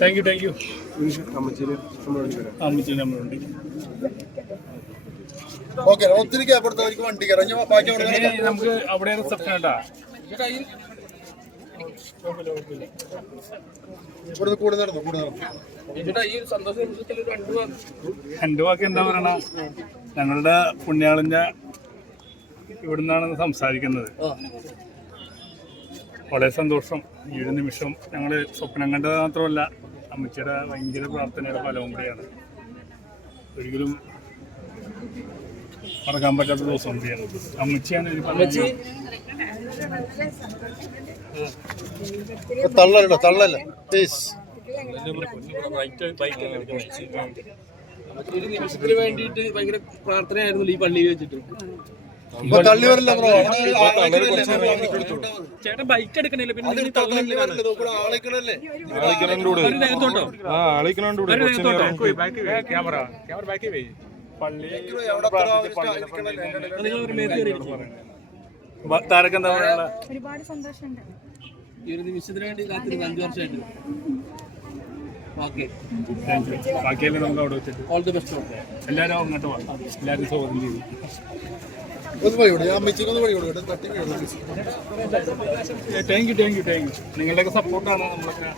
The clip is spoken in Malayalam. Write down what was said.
താങ്ക് യു അമ്മച്ചി നമ്മളുണ്ട്. ഒത്തിരി ക്യാപ്പെടുത്തവർക്ക് വണ്ടി കയറാം. നമുക്ക് അവിടെ റിസപ്ഷൻ കേട്ടാ. എൻ്റെ വാക്ക് എന്താ പറയണ, ഞങ്ങളുടെ പുണ്യാളിൻ്റെ ഇവിടുന്നാണ് സംസാരിക്കുന്നത്. വളരെ സന്തോഷം. ഈ ഒരു നിമിഷം ഞങ്ങൾ സ്വപ്നം കണ്ടത് മാത്രമല്ല, അമ്മച്ചിയുടെ ഭയങ്കര പ്രാർത്ഥനയുടെ ഫലവും കൂടിയാണ്. ഒരിക്കലും മറക്കാൻ പറ്റാത്ത ദിവസം കൂടിയാണ്. അമ്മച്ചിയാണ് ഒരു തള്ളല്ല ഒരു നിമിഷത്തിന് വേണ്ടിയിട്ട് ഭയങ്കര പ്രാർത്ഥനയായിരുന്നു ഈ പള്ളിയിൽ വെച്ചിട്ട്. ചേട്ടൻ ബൈക്ക് എടുക്കണില്ല, പിന്നെ ഒരുപാട് സന്തോഷമുണ്ട്. ഈ ഒരു നിമിഷത്തിന് വേണ്ടി കാത്തിരുന്നു 5 വർഷമായിട്ട്. ബാക്കിയെല്ലാം നമുക്ക് അവിടെ വെച്ചിട്ട് ഓൾ ദി ബെസ്റ്റ്. എല്ലാവരും അങ്ങോട്ട് പോകാം. എല്ലാവരും സ്വാഗതം ചെയ്തു. Thank you. നിങ്ങളുടെയൊക്കെ സപ്പോർട്ടാണ് നമ്മളൊക്കെ.